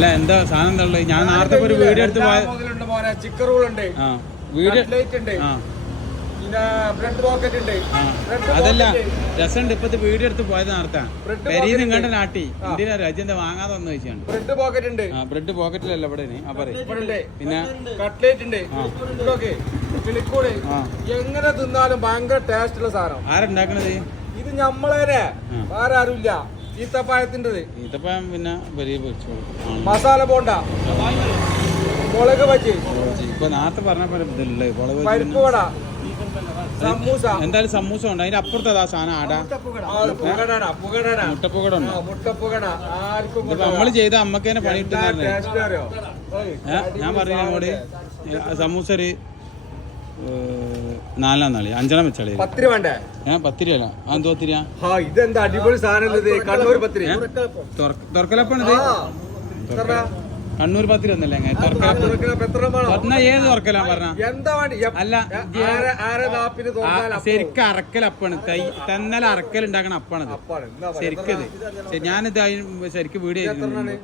അല്ല എന്താ സാധനം എന്താ ഉള്ളത്? ഞാൻ നേരത്തെ ഒരു വീഡിയോ എടുത്ത് ചിക്കൻ റോൾ ഉണ്ട്. വീഡിയോ ഉണ്ട്. അതല്ല രസമുണ്ട് ഇപ്പത്തെ വീഡിയോ എടുത്ത് പോയത് നേരത്തെ. Bread പെരീന്ന് ഉണ്ട്. നാട്ടി. എന്തിനാ ഇന്ത്യയിലെ രാജ്യം വാങ്ങാതെ വന്നു വെച്ചാണ് ബ്രെഡ് പോക്കറ്റ് ഉണ്ട്. ആ ബ്രെഡ് പോക്കറ്റിലല്ല ഇവിടെ പിന്നെ കട്ട്ലേറ്റ് ഉണ്ട്. എങ്ങനെ തിന്നാലും ഭയങ്കര ടേസ്റ്റ് ഉള്ള സാധനം. ആരുണ്ടാക്കണത്? ഇത് നമ്മളേനെ. വേറെ ആരുമില്ല. ഈത്തപ്പായത്തിന്റെത് ഈത്തപ്പഴം പിന്നെ വലിയ മസാല ബോണ്ട. മുളക് ബജി. ഇപ്പൊ നേരത്തെ പറഞ്ഞപ്പോ ഇതല്ലേ. മുളക് പരിപ്പ് വട. സമൂസ. എന്തായാലും സമൂസ ഉണ്ട്. അതിന്റെ അപ്പുറത്ത് അതാ സാധനം? ആടാ? മുട്ടപ്പുകട. ഉണ്ട്. മുട്ടപ്പുകട. നമ്മൾ ചെയ്ത അമ്മയ്ക്ക് തന്നെ പണി അറിയോ? ഞാൻ പറഞ്ഞു അങ്ങോട്ട്? സമൂസ ഒരു നാലാം നാളി. അഞ്ചാം വെച്ചാളി. പത്തിരി വേണ്ടേ? ഞാൻ പത്തിരി അല്ല. ആ എന്തോ പത്തിരിയാ? ആ ഇതെന്താ അടിപൊളി സാധനം ഇത്. കണ്ണൂർ പത്തിരി. തുറക്കലപ്പാണ് ഇത്? ആ. കണ്ണൂർ പത്തിരി ഒന്നല്ലേ അങ്ങനെ തുറക്കലപ്പം. ഏത് തുറക്കലാ പറഞ്ഞ? എന്താ വേണ്ടി? അല്ല, ശരിക്കും അറക്കലപ്പാണ് തൈ തന്നല അറക്കൽ ഉണ്ടാക്കണ അപ്പാണത്. അപ്പാണ്. എന്നാ പറയാ, ശരിക്കും ഇത്. ശരി, ഞാനിത് ശരിക്കും വീട് എണ്ണമാണ്?